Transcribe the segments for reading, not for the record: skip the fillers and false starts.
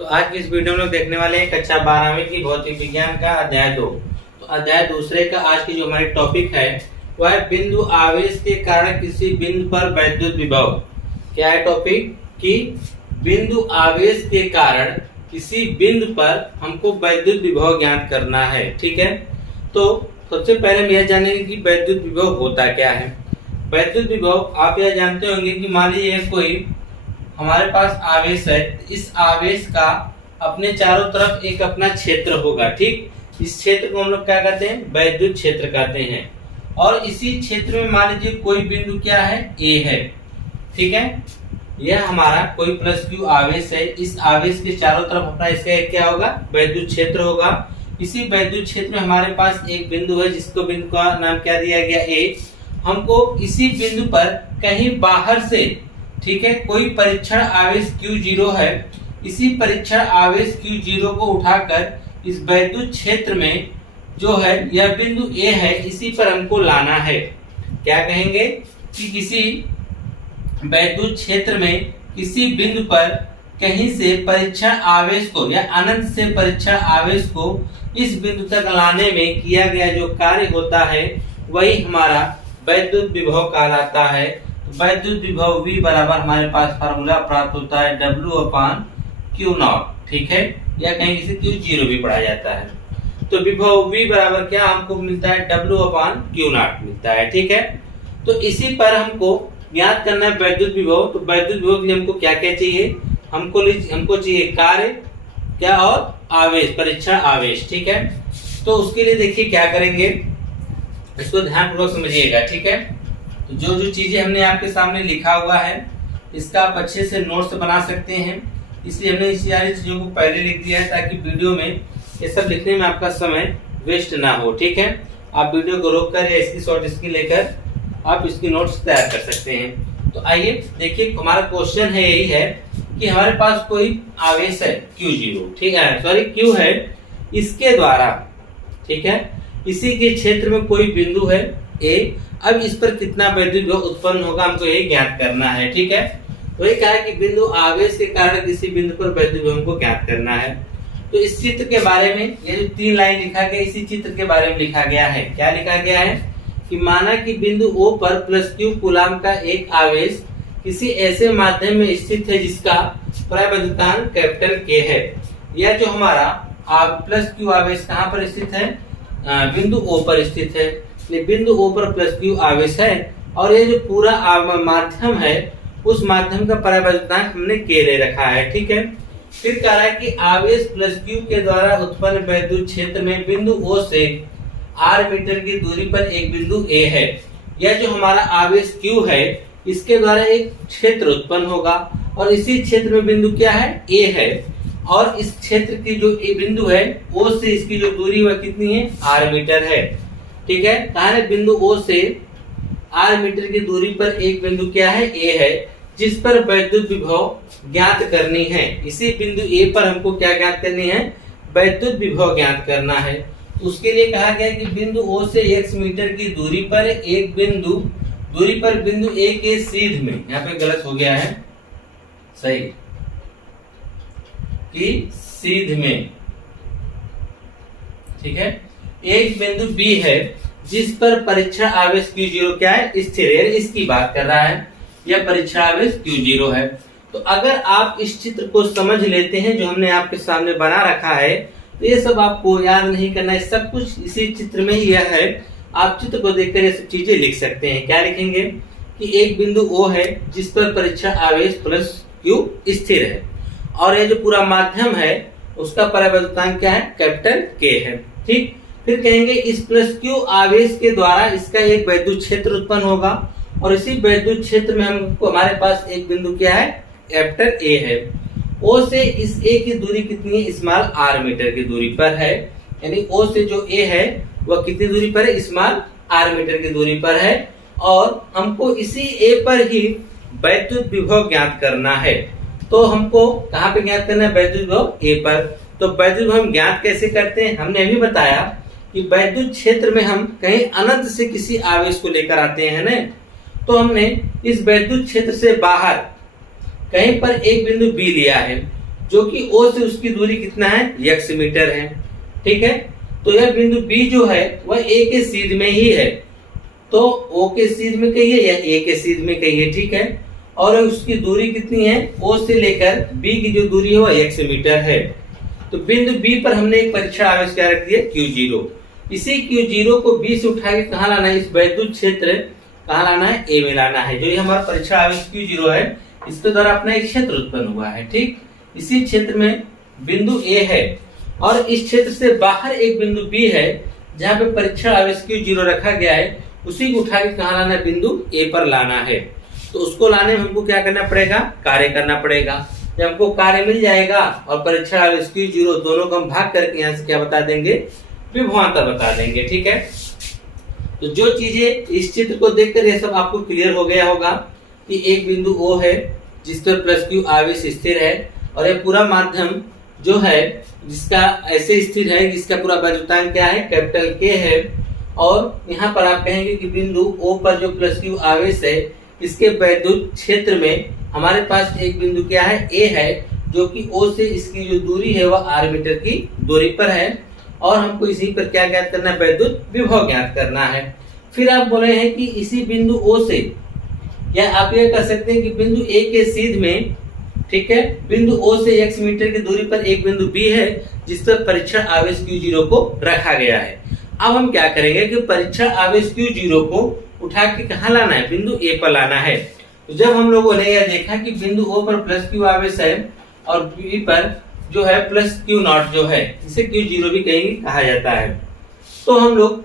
तो आज की इस वीडियो में लोग देखने वाले हैं कक्षा 12वीं की भौतिक विज्ञान का अध्याय 2। तो अध्याय दूसरे का आज की जो हमारी टॉपिक है वह है बिंदु आवेश के कारण किसी बिंदु पर वैद्युत विभव। क्या है टॉपिक कि बिंदु आवेश के कारण किसी बिंदु पर हमको वैद्युत विभव ज्ञात करना है। ठीक है, तो सबसे पहले हम यह जानेंगे कि वैद्युत विभव होता क्या है। वैद्युत विभव आप यह जानते होंगे कि मान लीजिए कोई हमारे पास आवेश है, इस आवेश का अपने चारों तरफ एक अपना क्षेत्र होगा। ठीक, इस क्षेत्र को हम लोग क्या कहते हैं, वैद्युत क्षेत्र कहते हैं। और इसी क्षेत्र में मान लीजिए कोई बिंदु क्या है, ए है। ठीक है, यह हमारा कोई प्लस क्यू आवेश है। इस आवेश के चारों तरफ अपना इसका एक क्या होगा, वैद्युत क्षेत्र होगा। इसी वैद्युत क्षेत्र में हमारे पास एक बिंदु है जिसको बिंदु का नाम क्या दिया गया, ए। हमको इसी बिंदु पर कहीं बाहर से, ठीक है, कोई परीक्षण आवेश Q0 है। इसी परीक्षण आवेश Q0 को उठाकर इस वैद्युत क्षेत्र में जो है यह बिंदु A है, इसी पर हमको लाना है। क्या कहेंगे कि किसी वैद्युत क्षेत्र में किसी बिंदु पर कहीं से परीक्षण आवेश को या अनंत से परीक्षण आवेश को इस बिंदु तक लाने में किया गया जो कार्य होता है वही हमारा वैद्युत विभव कहलाता है। वैद्युत विभव V बराबर हमारे पास फार्मूला प्राप्त होता है W/Q0। ठीक है, या कहीं इसे Q0 भी पढ़ा जाता है। तो विभव V बराबर क्या हमको मिलता है, W/Q0 मिलता है। ठीक है, तो इसी पर हमको ज्ञात करना है वैद्युत विभव। तो वैद्युत विभव के लिए हमको क्या क्या चाहिए, हमको चाहिए कार्य क्या और आवेश, परीक्षण आवेश। ठीक है, तो उसके लिए देखिए क्या करेंगे, इसको ध्यानपूर्वक समझिएगा। ठीक है, तो जो जो चीजें हमने आपके सामने लिखा हुआ है इसका आप अच्छे से नोट्स बना सकते हैं। इसलिए हमने इस सारी चीजों को पहले लिख दिया है ताकि वीडियो में ये सब लिखने में आपका समय वेस्ट ना हो। ठीक है, आप वीडियो को रोक कर या इसकी शॉर्ट स्क्रीन इसकी लेकर आप इसकी नोट्स तैयार कर सकते हैं। तो आइए देखिए, हमारा क्वेश्चन है यही है कि हमारे पास कोई आवेश है Q0, ठीक है, सॉरी Q है, इसके द्वारा, ठीक है, इसी के क्षेत्र में कोई बिंदु है A। अब इस पर कितना वैद्युत विभव उत्पन्न होगा हमको ये ज्ञात करना है। ठीक है, तो ये क्या है कि बिंदु आवेश के कारण किसी बिंदु पर वैद्युत विभव को ज्ञात करना है। तो इस चित्र के बारे में ये जो 3 लाइन लिखा गया, इसी चित्र के बारे में लिखा गया है। क्या लिखा गया है कि माना कि बिंदु O पर प्लस Q कूलाम का एक आवेश किसी ऐसे माध्यम में स्थित है जिसका परावैद्युतांक कैपिटल K है। यह जो हमारा प्लस Q आवेश कहाँ पर स्थित है, बिंदु O पर स्थित है। बिंदु O पर प्लस Q आवेश है और ये जो पूरा माध्यम है उस माध्यम का परावैद्युतांक हमने K ले रखा है। ठीक है, फिर कह रहा है कि आवेश प्लस Q के द्वारा उत्पन्न वैद्युत क्षेत्र में बिंदु O से R मीटर की दूरी पर एक बिंदु A है। यह जो हमारा आवेश Q है इसके द्वारा एक क्षेत्र उत्पन्न होगा और इसी क्षेत्र में बिंदु क्या है, A है। और इस क्षेत्र की जो A बिंदु है O से इसकी जो दूरी वह कितनी है, R मीटर है। ठीक है, कहा है बिंदु O से R मीटर की दूरी पर एक बिंदु क्या है, A है, जिस पर वैद्युत विभव ज्ञात करनी है। इसी बिंदु A पर हमको क्या ज्ञात करनी है, वैद्युत विभव ज्ञात करना है। उसके लिए कहा गया कि बिंदु O से x मीटर की दूरी पर एक बिंदु A के सीध में, यहाँ पे गलत हो गया है, सही कि सीध में, ठीक है, एक बिंदु B है जिस पर परीक्षण आवेश Q0 क्या है, स्थिर है। इसकी बात कर रहा है, यह परीक्षण आवेश Q0 है। तो अगर आप इस चित्र को समझ लेते हैं जो हमने आपके सामने बना रखा है, तो ये सब आपको याद नहीं करना है, सब कुछ इसी चित्र में ही है। आप चित्र को देखकर ये सब चीजें लिख सकते हैं। क्या लिखेंगे कि एक बिंदु O है जिस पर परीक्षण आवेश प्लस Q स्थिर है और ये जो पूरा माध्यम है उसका परावैद्युतांक क्या है, कैपिटल K है। ठीक, फिर कहेंगे इस प्लस Q आवेश के द्वारा इसका एक वैद्युत क्षेत्र उत्पन्न होगा और इसी वैद्युत क्षेत्र में हमको हमारे पास एक बिंदु क्या है, कैपिटल A है। O से इस A की दूरी कितनी है, स्मॉल R मीटर की दूरी पर है। यानी O से जो A है वह कितनी दूरी पर है, स्मॉल R मीटर की दूरी पर है और हमको इसी A पर ही वैद्युत विभव ज्ञात करना है। तो हमको कहाँ पे ज्ञात करना है, वैद्युत विभव A पर। तो वैद्युत विभव हम ज्ञात कैसे करते हैं, हमने अभी बताया कि वैद्युत क्षेत्र में हम कहीं अनंत से किसी आवेश को लेकर आते हैं ना, तो हमने इस वैद्युत क्षेत्र से बाहर कहीं पर एक बिंदु B लिया है। जो कि O से उसकी दूरी कितना है, x मीटर है। ठीक है, तो यह बिंदु B जो है वह A के सीध में ही है, तो O के सीध में कहिए या A के सीध में कहिए। ठीक है, और उसकी दूरी कितनी है, O से लेकर B की जो दूरी है वह x मीटर है। तो बिंदु B पर हमने एक परीक्षण आवेश क्या रख दिया, Q0। इसी Q0 को B से उठा के कहाँ लाना है, इस वैद्युत क्षेत्र कहाँ लाना है, A में लाना है। जो ये हमारा परीक्षण आवेश Q0 है, इसके द्वारा अपना एक क्षेत्र उत्पन्न हुआ है। ठीक, इसी क्षेत्र में बिंदु A है और इस क्षेत्र से बाहर एक बिंदु B है जहाँ पे परीक्षण आवेश Q0 रखा गया है, उसी को उठा के कहाँ लाना है, बिंदु A पर लाना है। तो उसको लाने में हमको क्या करना पड़ेगा, कार्य करना पड़ेगा। जब हमको कार्य मिल जाएगा और परीक्षण आवेश Q0 दोनों को हम भाग करके यहाँ से क्या बता देंगे, विभवांतर बता देंगे। ठीक है, तो जो चीजें इस चित्र को देखकर ये सब आपको क्लियर हो गया होगा कि एक बिंदु O है जिस पर प्लस Q आवेश स्थिर है, और ये पूरा माध्यम जो है जिसका ऐसे स्थिर है, जिसका पूरा वैद्युतांक क्या है, कैपिटल K है। और यहाँ पर आप कहेंगे कि बिंदु O पर जो प्लस Q आवेश है, इसके वैद्युत क्षेत्र में हमारे पास एक बिंदु क्या है, A है, जो कि O से इसकी जो दूरी है वह R मीटर की दूरी पर है, और हमको इसी पर क्या ज्ञात करना है, वैद्युत विभव ज्ञात करना है। फिर आप बोले हैं कि इसी बिंदु O से, या आप यह कह सकते हैं कि बिंदु A के सीध में, ठीक है, बिंदु O से x मीटर की दूरी पर एक बिंदु B है जिस पर परीक्षण आवेश Q0 को रखा गया है। अब हम क्या करेंगे कि परीक्षण आवेश Q0 को उठा के कहाँ लाना है, बिंदु A पर लाना है। तो जब हम लोगों ने यह देखा कि बिंदु O पर प्लस Q आवेश है और B पर जो है प्लस Q0 जो है, इसे Q0 भी कहीं कहा जाता है, तो हम लोग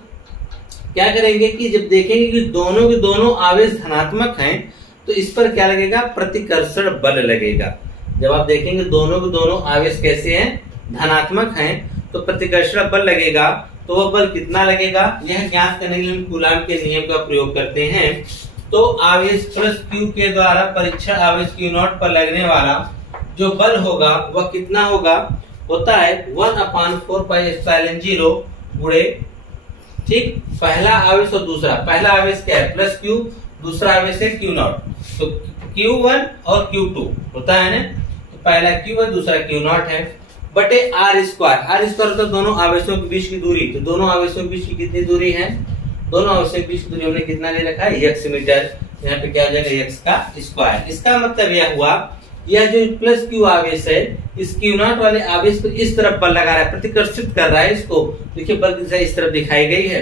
क्या करेंगे कि जब देखेंगे कि दोनों के दोनों आवेश धनात्मक हैं, तो इस पर क्या लगेगा, प्रतिकर्षण बल लगेगा। जब आप देखेंगे दोनों के दोनों आवेश कैसे हैं, धनात्मक हैं, तो प्रतिकर्षण बल लगेगा। तो वह बल कितना लगेगा, यह ज्ञात करने के लिए हम कूलाम के नियम का प्रयोग करते हैं। तो आवेश प्लस Q के द्वारा परीक्षण आवेश Q0 पर लगने वाला जो बल होगा वह कितना होगा, होता है 1/4πε0 गुणे, ठीक, पहला आवेश और दूसरा, पहला आवेश क्या है, प्लस Q, दूसरा आवेश है Q0, तो Q1 और Q2 होता है ना, तो पहला Q1 दूसरा Q0 है, बटे R स्क्वायर। R स्क्वायर होता है दोनों आवेशों के बीच की दूरी। तो दोनों आवेशों के बीच की कितनी दूरी है, दोनों आवेशों के बीच की दूरी हमने कितना ले रखा है, x मीटर। यहाँ पे क्या हो जाएगा, x का स्क्वायर। इसका मतलब यह हुआ, यह जो प्लस Q आवेश है, इस Q0 वाले आवेश पर इस तरफ बल लगा रहा है, प्रतिकर्षित कर रहा है इसको। देखिए बल की दिशा इस तरफ दिखाई गई है,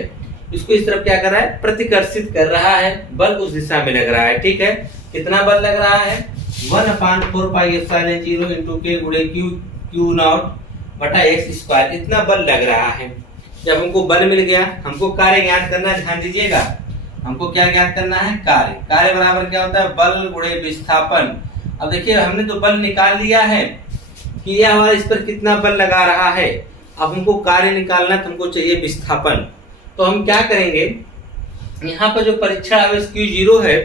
इसको इस तरफ क्या कर रहा है, प्रतिकर्षित कर रहा है, बल उस दिशा में लग रहा है। ठीक है, कितना बल लग रहा है, 1/4πε0 इंटू K गुणे Q0 बटा x स्क्वायर, इतना बल लग रहा है। जब हमको बल मिल गया, हमको कार्य ज्ञात करना है, ध्यान दीजिएगा, हमको क्या ज्ञात करना है, कार्य। कार्य बराबर क्या होता है, बल गुणे विस्थापन। अब देखिए हमने तो बल निकाल लिया है कि यह हमारा इस पर कितना बल लगा रहा है। अब हमको कार्य निकालना, तो हमको चाहिए विस्थापन। तो हम क्या करेंगे, यहाँ पर जो परीक्षण आवेश Q0 है,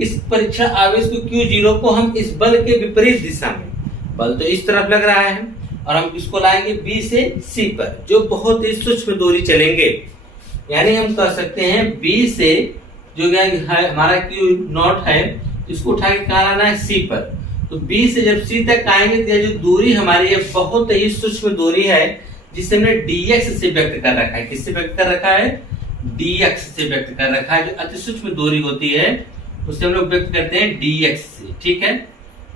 इस परीक्षण आवेश को Q0 को हम इस बल के विपरीत दिशा में, बल तो इस तरफ लग रहा है, और हम इसको लाएंगे B से C पर, जो बहुत ही सूक्ष्म दूरी चलेंगे। यानी हम कह सकते हैं B से जो हमारा Q0 है, इसको उठा के कहाँ लाना है, C पर। तो B से जब C तक आएंगे तो जो दूरी हमारी है बहुत ही सूक्ष्म दूरी है, जिसे हमने dx से व्यक्त कर रखा है। किससे व्यक्त कर रखा है, dx से व्यक्त कर रखा है। जो अति सूक्ष्म दूरी होती है उसे हम लोग व्यक्त करते हैं dx से। ठीक है,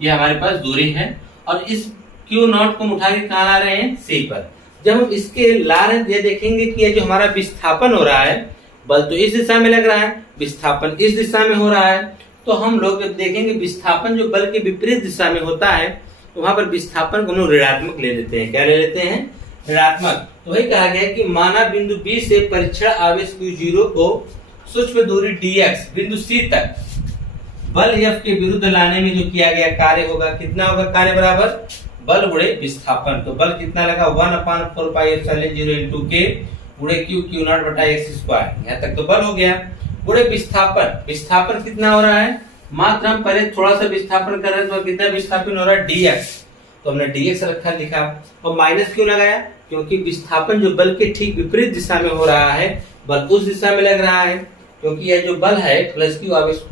ये हमारे पास दूरी है, और इस Q0 को उठा के कहाँ ला रहे हैं, C पर। जब हम इसके ला रहे हैं, ये देखेंगे कि ये जो हमारा विस्थापन हो रहा है, बल तो इस दिशा में लग रहा है, विस्थापन इस दिशा में हो रहा है। तो हम लोग जब देखेंगे विस्थापन जो बल के विपरीत दिशा में होता है, तो वहां पर विस्थापन को हम लोग ऋणात्मक ले लेते हैं। क्या ले लेते हैं, ऋणात्मक। तो वही कहा गया कि माना बिंदु B से परीक्षण आवेश Q0 को सूक्ष्म दूरी dx बिंदु C तक बल F के विरुद्ध लाने में जो किया गया कार्य होगा, कितना होगा, कार्य बराबर बल गुणे विस्थापन। तो बल कितना लगा, 1/4πε0 इंटू K गुणे Q0 बटा x स्क्वायर। यहाँ तक तो बल हो गया, गुणे विस्थापन। विस्थापन कितना हो रहा है, मात्र हम पहले थोड़ा सा विस्थापन कर रहे हैं, तो कितना विस्थापन हो रहा है, dx। तो हमने dx रखा लिखा, और माइनस क्यों लगाया, क्योंकि विस्थापन जो बल के ठीक विपरीत दिशा में हो रहा है, बल उस दिशा में लग रहा है। क्योंकि यह जो बल है प्लस Q आवेश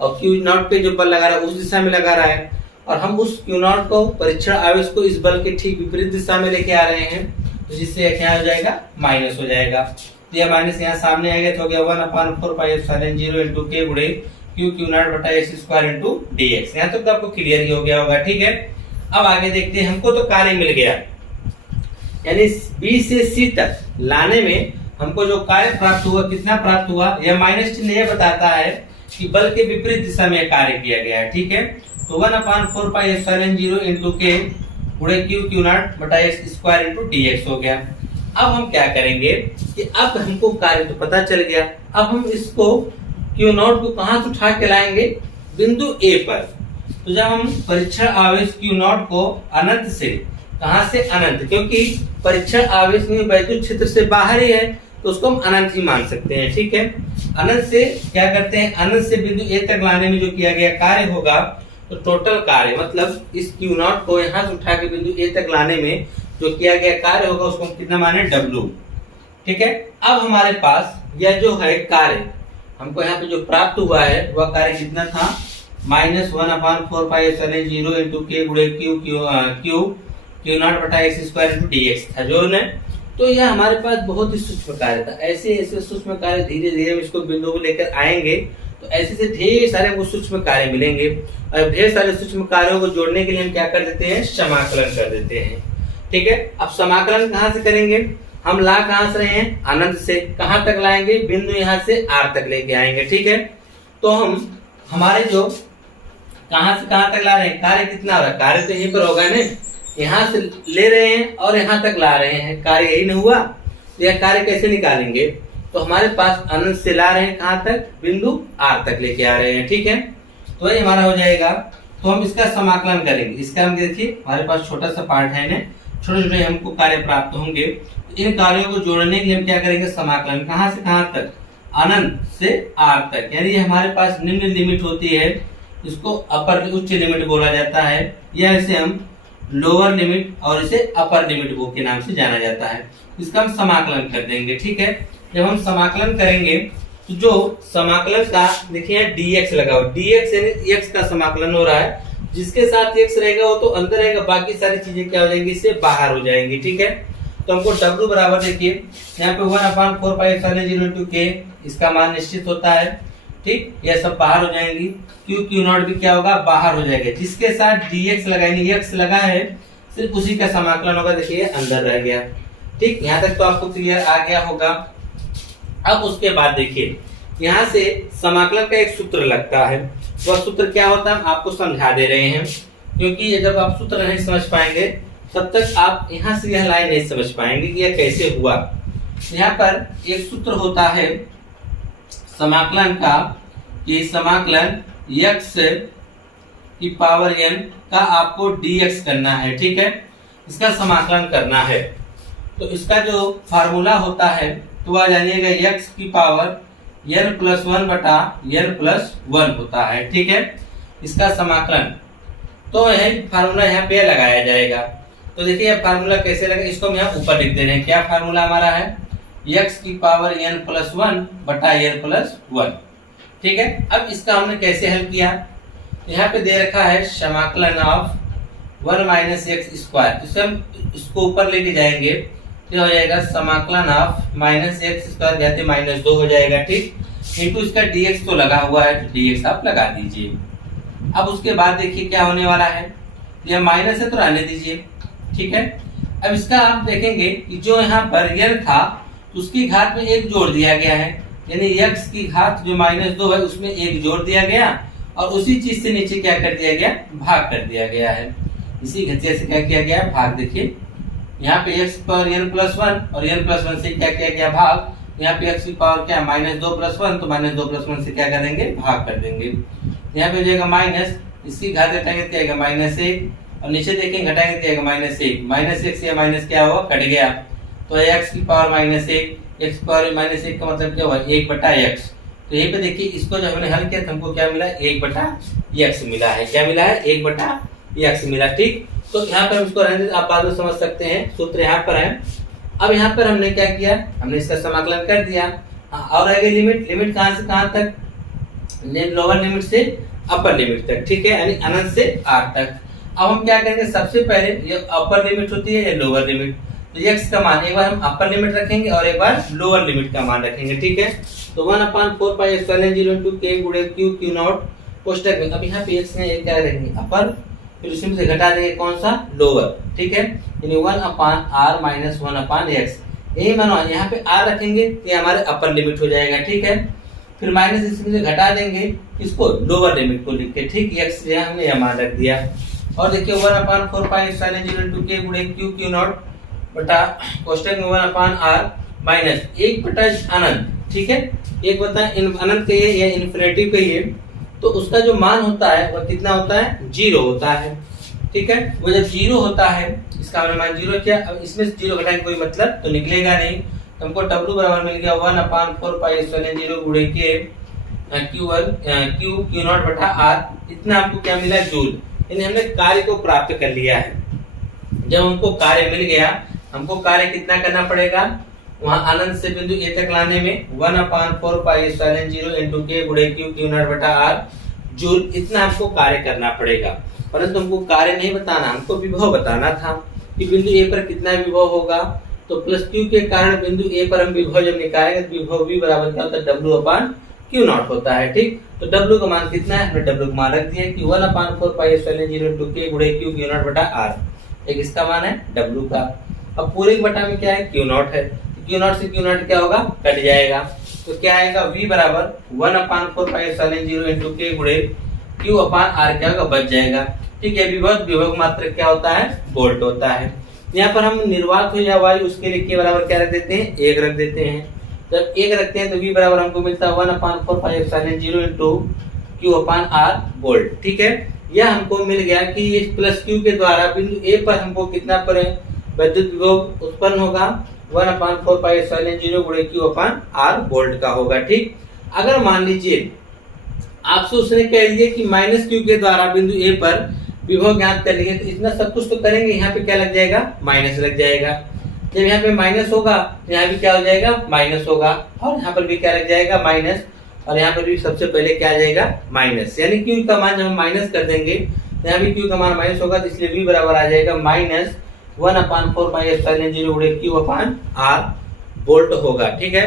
और Q0 पे जो बल लगा रहा है उस दिशा में लगा रहा है, और हम उस क्यू नॉट को परीक्षण आवेश को इस बल के ठीक विपरीत दिशा में लेके आ रहे हैं, तो जिससे क्या हो जाएगा, माइनस हो जाएगा। तो यह माइनस यहाँ सामने आएगा तो हो गया 1/4πε0 इंटू के गुणे क्यू नॉट बटा x square into D x. यहाँ तक तो आपको क्लियर ही हो गया होगा। ठीक है, अब आगे देखते हैं। हमको तो कार्य मिल गया, यानी बी से सी तक लाने में हमको जो कार्य प्राप्त हुआ, कितना प्राप्त हुआ, यह माइनस चिन्ह यह बताता है कि बल के विपरीत दिशा में कार्य किया गया है। ठीक है, तो 1/4πε0 इंटू के गुणे क्यू नॉट बटा x square into D x हो गया। अब हम क्या करेंगे कि अब हमको कार्य तो पता चल गया, अब हम इसको क्यू नॉट को कहां से उठा के लाएंगे, बिंदु ए पर। तो जब हम परीक्षण आवेश क्यू नॉट को अनंत से, कहां से, अनंत, क्योंकि परीक्षण आवेश में वैद्युत क्षेत्र से बाहर ही है तो उसको हम अनंत ही मान सकते हैं। ठीक है, अनंत से क्या करते हैं, अनंत से बिंदु ए तक लाने में जो किया गया कार्य होगा, तो टोटल कार्य मतलब इस क्यू नॉट को यहां से उठा के बिंदु ए तक लाने में जो किया गया कार्य होगा उसको हम कितना माने, W। ठीक है, अब हमारे पास यह जो है कार्य हमको यहाँ पे जो प्राप्त हुआ है वह कार्य कितना था, -1/4πε0 इंटू के गुणे क्यू नॉट बटा x square into D x था जो ने। तो यह हमारे पास बहुत ही सूक्ष्म कार्य था। ऐसे ऐसे सूक्ष्म कार्य धीरे धीरे हम इसको बिंदु को लेकर आएंगे तो ऐसे से ढेर सारे हमको सूक्ष्म कार्य मिलेंगे, और ढेर सारे सूक्ष्म कार्यों को जोड़ने के लिए हम क्या कर देते हैं, समाकलन कर देते हैं। ठीक है, अब समाकलन कहां से करेंगे, हम ला कहां से रहे हैं, अनंत से, कहां तक लाएंगे, बिंदु यहां से आर तक लेके आएंगे। ठीक है, तो हम हमारे जो कहां से कहां तक ला रहे हैं, कार्य कितना हो रहा है, कार्य तो यहीं पर होगा ना, यहां से ले रहे हैं और यहां तक ला रहे हैं, कार्य यही नहीं हुआ। तो यह कार्य कैसे निकालेंगे, तो हमारे पास अनंत से ला रहे हैं कहां तक, बिंदु आर तक लेके आ रहे हैं। ठीक है, तो ये हमारा हो जाएगा। तो हम इसका समाकलन करेंगे। इसका हम देखिए हमारे पास छोटा सा पार्ट है ना, छोटे छोटे हमको कार्य प्राप्त होंगे। इन कार्यों को जोड़ने के लिए हम क्या करेंगे, समाकलन, कहां से कहां तक, अनंत से आर तक, यानी ये हमारे पास निम्न लिमिट होती है, इसको अपर उच्च लिमिट बोला जाता है, या इसे हम लोअर लिमिट और इसे अपर लिमिट के नाम से जाना जाता है। इसका हम समाकलन कर देंगे। ठीक है, जब हम समाकलन करेंगे तो जो समाकलन का देखिए dx लगा हुआ, dx यानी x का समाकलन हो रहा है, जिसके साथ x रहेगा वो तो अंदर रहेगा, बाकी सारी चीजें क्या हो जाएंगी, इससे बाहर हो जाएंगी। ठीक है, तो हमको W बराबर देखिए यहाँ पे 1/4πε0 के इसका मान निश्चित होता है। ठीक, यह सब बाहर हो जाएंगी, क्यू नॉट भी क्या होगा, बाहर हो जाएगा, जिसके साथ dx लगाएंगे, x लगा है, सिर्फ उसी का समाकलन होगा, देखिए अंदर रह गया। ठीक, यहाँ तक तो आपको क्लियर आ गया होगा। अब उसके बाद देखिए यहाँ से समाकलन का एक सूत्र लगता है, वह सूत्र क्या होता है हम आपको समझा दे रहे हैं, क्योंकि जब आप सूत्र नहीं समझ पाएंगे तब तक आप यहाँ से यह लाइन नहीं समझ पाएंगे कि यह कैसे हुआ। यहाँ पर एक सूत्र होता है समाकलन का, कि समाकलन x की पावर n का आपको dx करना है। ठीक है, इसका समाकलन करना है, तो इसका जो फार्मूला होता है तो वह जानिएगा x की पावर n प्लस 1 बटा n प्लस 1 होता है। ठीक है, इसका समाकलन, तो यह फार्मूला यहाँ पे लगाया जाएगा। तो देखिए यह फार्मूला कैसे लगा, इसको हम यहाँ ऊपर लिख दे रहे हैं। क्या फार्मूला हमारा है, x की पावर n प्लस 1 बटा n प्लस 1। ठीक है, अब इसका हमने कैसे हल किया, यहाँ पे दे रखा है समाकलन ऑफ 1 माइनस एक्स स्क्वायर, इसे हम इसको ऊपर लेके जाएंगे तो हो जाएगा समाकलन ऑफ माइनस एक्स स्क्वायर जाते -2 हो जाएगा। ठीक, इंटू इसका dx तो लगा हुआ है तो dx आप लगा दीजिए। अब उसके बाद देखिए क्या होने वाला है, यह माइनस है तो रहने दीजिए। ठीक है, अब इसका आप देखेंगे कि जो यहाँ पर n था उसकी घात में 1 जोड़ दिया गया है, यानी x की घात जो -2 है उसमें 1 जोड़ दिया गया, और उसी चीज से नीचे क्या कर दिया गया, भाग कर दिया गया है। इसी घटिया से क्या किया गया, भाग। देखिए यहाँ पे x पर n प्लस 1 और n प्लस 1 से क्या किया गया, भाग। यहाँ पे x की पावर क्या -2 प्लस 1, तो -2 प्लस 1 से क्या करेंगे, भाग कर देंगे। यहाँ पे हो जाएगा माइनस, इसकी घात घटाएंगे क्या आएगा, -1, और नीचे देखेंगे घटाएंगे क्या आएगा, -1। -1 से माइनस क्या हुआ, कट गया, तो x की पावर -1, x पावर -1 का मतलब क्या हुआ, 1/x। तो यहीं पे देखिए इसको जब हमने हल किया तो हमको क्या मिला, 1/x मिला है। क्या मिला है, 1/x मिला। ठीक, तो यहाँ पर हम इसको रहने आप बाद में समझ सकते हैं, सूत्र यहाँ पर है। अब यहाँ पर हमने क्या किया, हमने इसका समाकलन कर दिया, और आगे लिमिट, लिमिट कहाँ से कहाँ तक, लोअर लिमिट से अपर लिमिट तक, ठीक है, यानी अनंत से r तक। अब हम क्या करेंगे, सबसे पहले ये अपर लिमिट होती है, ये लोअर लिमिट, तो x का मान एक बार हम अपर लिमिट रखेंगे और एक बार लोअर लिमिट का मान रखेंगे, ठीक है। तो 1/4 पाई एप्सिलॉन 0 इनटू k गुणे q q नॉट कोष्टक में, अब यहाँ पे x में क्या करेंगे अपर, फिर उसी में से घटा देंगे कौन सा लोअर, ठीक है, यानी 1/r माइनस 1/x, यही मानो यहाँ पे r रखेंगे तो ये हमारे अपर लिमिट हो जाएगा, ठीक है। फिर माइनस इसमें से घटा देंगे इसको लोअर लिमिट को लिख के, ठीक, x यहाँ हमने यह मान रख दिया। और देखिए 1/4 पाई एप्सिलॉन 0 इनटू k गुणे q q नॉट बटा कोष्टक में 1/r माइनस 1 बटा अनंत, ठीक है, 1 बटा अनंत कहिए या इन्फिनिटी कहिए, तो उसका जो मान होता है वह कितना होता है, 0 होता है, ठीक है। वो जब 0 होता है, इसका हमने मान 0 किया, अब इसमें से 0 घटाएंगे कोई मतलब तो निकलेगा नहीं, तो हमको w बराबर मिल गया 1/4 पाई एप्सिलॉन 0 गुणे के q नॉट बटा r, इतना हमको क्या मिला, जूल, यानी हमने कार्य को प्राप्त कर लिया है। जब हमको कार्य मिल गया, हमको कार्य कितना करना पड़ेगा, वहां अनंत से बिंदु ए तक लाने में 1/4 पाई एप्सिलॉन 0 इनटू k गुणे q नॉट बटा r जूल, इतना हमको कार्य करना पड़ेगा। परंतु हमको कार्य नहीं बताना, हमको विभव बताना था कि बिंदु ए पर कितना विभव होगा, तो प्लस q के कारण बिंदु ए पर हम विभव जब निकालेंगे तो विभव v बराबर क्या होता है, w/q नॉट होता है, ठीक। तो w का मान कितना है, हमने w का मान रख दिया कि 1/4 पाई एप्सिलॉन 0 इनटू k गुणे q नॉट बटा r, एक इसका मान है w का। अब पूरे के बटा में क्या है, q नॉट है, q नॉट से q नॉट क्या होगा, कट जाएगा, तो क्या आएगा, v बराबर 1/4 पाई एप्सिलॉन 0 इनटू k गुणे q/r क्या होगा, बच जाएगा, ठीक है। विभव मात्रक क्या होता है, वोल्ट होता है। यहाँ पर हम निर्वात हो या वायु, उसके लिए k बराबर क्या रख देते हैं, 1 रख देते हैं। जब 1 रखते हैं तो v बराबर हमको मिलता है 1/4 pi epsilon 0 into q/r volt, ठीक है। यह हमको मिल गया कि इस प्लस q के द्वारा बिंदु a पर हमको कितना पर विद्युत विभव उत्पन्न होगा, 1/4 पाई एप्सिलॉन 0 गुणे q/r वोल्ट का होगा, ठीक। अगर मान लीजिए आपसे उसने कह दिया कि माइनस q के द्वारा बिंदु a पर विभव ज्ञात कर लिए, तो इतना सब कुछ तो करेंगे, यहाँ पे क्या लग जाएगा, माइनस लग जाएगा। जब यहाँ पे माइनस होगा तो यहाँ भी क्या हो जाएगा, माइनस होगा, और यहाँ पर भी क्या लग जाएगा, माइनस, और यहाँ पर भी सबसे पहले क्या आ जाएगा, माइनस, यानी q का मान जब हम माइनस कर देंगे तो यहाँ भी q का मान माइनस होगा, तो इसलिए v बराबर आ जाएगा -1/4 पाई एप्सिलॉन 0 गुणे q/r वोल्ट होगा, ठीक है।